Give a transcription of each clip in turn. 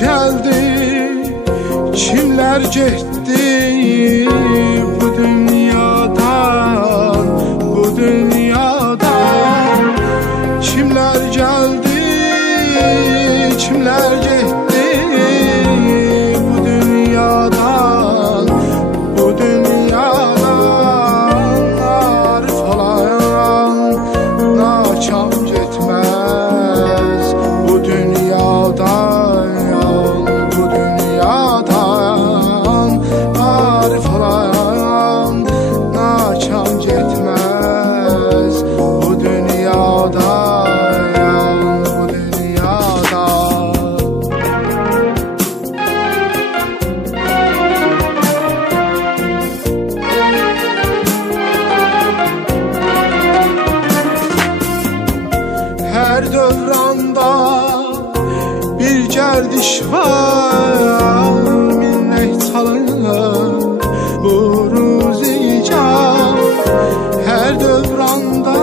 geldi, kimler getdi bu dünyadan, bu dünyadan. Kimler geldi, kimler getdi bu dünyadan, bu dünyadan. Arif olayan naçam getmez bu dünyadan, bu dünyadan. Arif olayan naçam getmez bu dünyadan, bu dünyadan. Her dövranda bir gerdiş var, minnet çalınır bu ruzican. Her dövranda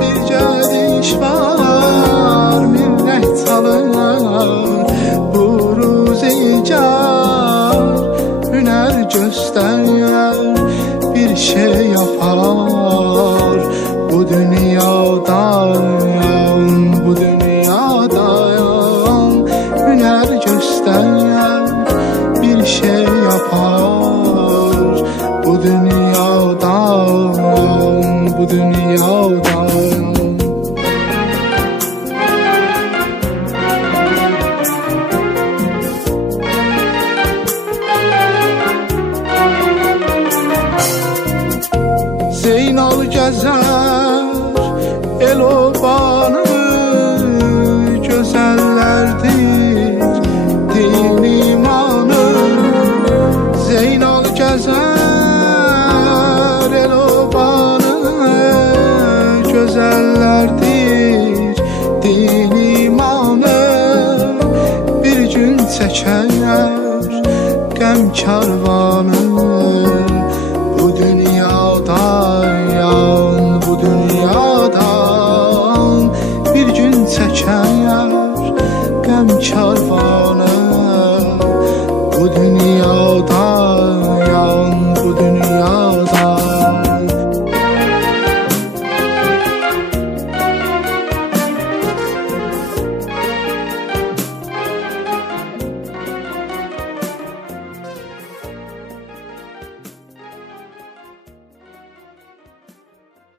bir gerdiş var, minnet çalınır bu ruzican. Hüner gösteren bir şey yapar bu dünyadan, bu dünyadan. Hüner gösteren bir şey yapar bu dünyadan, bu dünyadan. Zeynal gezer el obanı, gözellerdir din imanı. Zeynal gezer el obanı, gözellerdir din imanı. Bir gün çeker gəm karvanı,